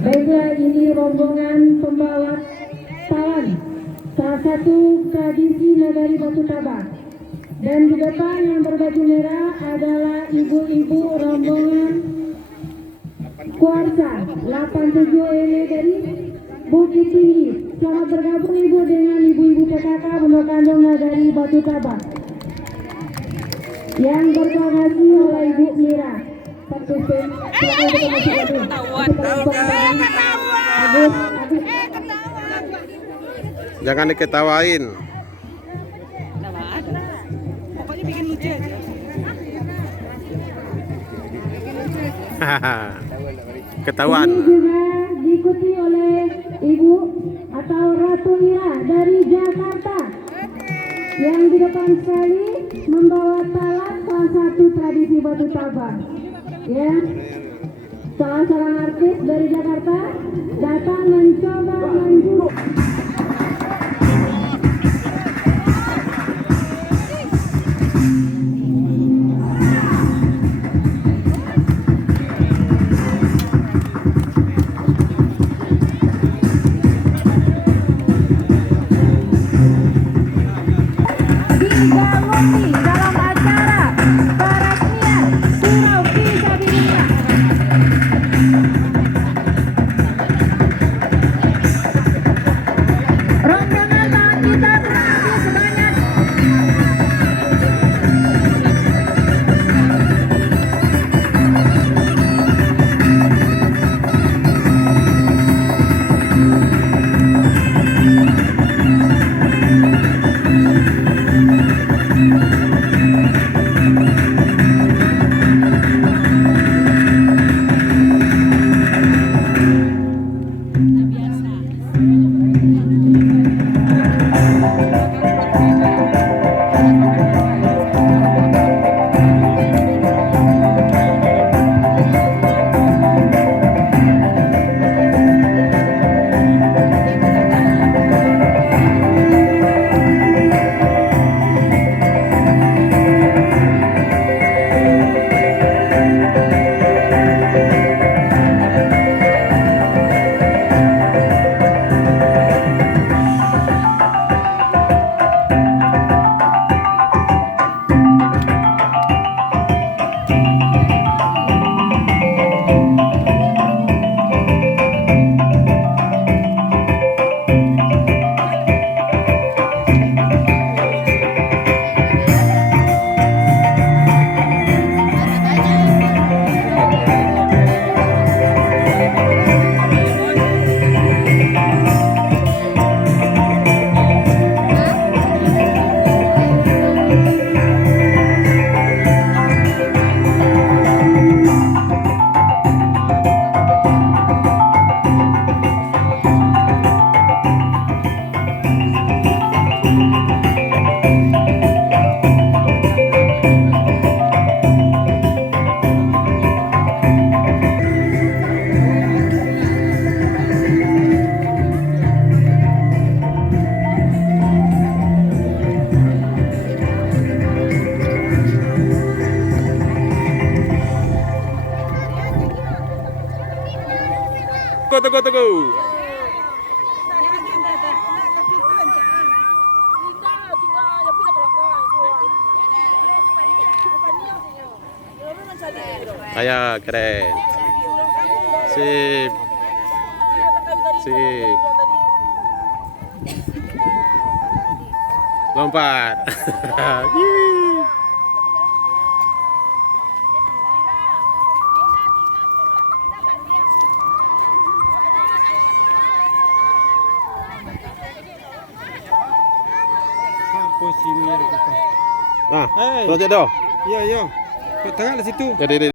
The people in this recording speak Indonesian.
Baiklah, ini rombongan pembawa tawan, salah satu tradisi Nagari Batu Tabak. Dan di depan yang berbaju merah adalah ibu-ibu rombongan Kuarsa 87 LE dari Bukit Tinggi. Selamat bergabung Ibu dengan ibu-ibu PKK Pondok Kandung Nagari Batu Tabak yang berkoordinasi oleh Ibu Mira. Jangan diketawain. Pokoknya bikin lucu aja. Ketahuan. Ini juga diikuti oleh Ibu atau Ratu Mira dari Jakarta yang di depan sekali membawa talat, salah satu tradisi Batu Tabak. Ya, salah seorang artis dari Jakarta datang mencoba menjuruk. Digaluti dalam acara peresmian Surau Disabilitas. Rombongan tahun kita berakhir sebanyak Tunggu. Ayo, keren. Sip. Sip. Lompat. Posisi kita. Nah, lanjut dong. Iya, iya. Kok tengah di situ. Jadi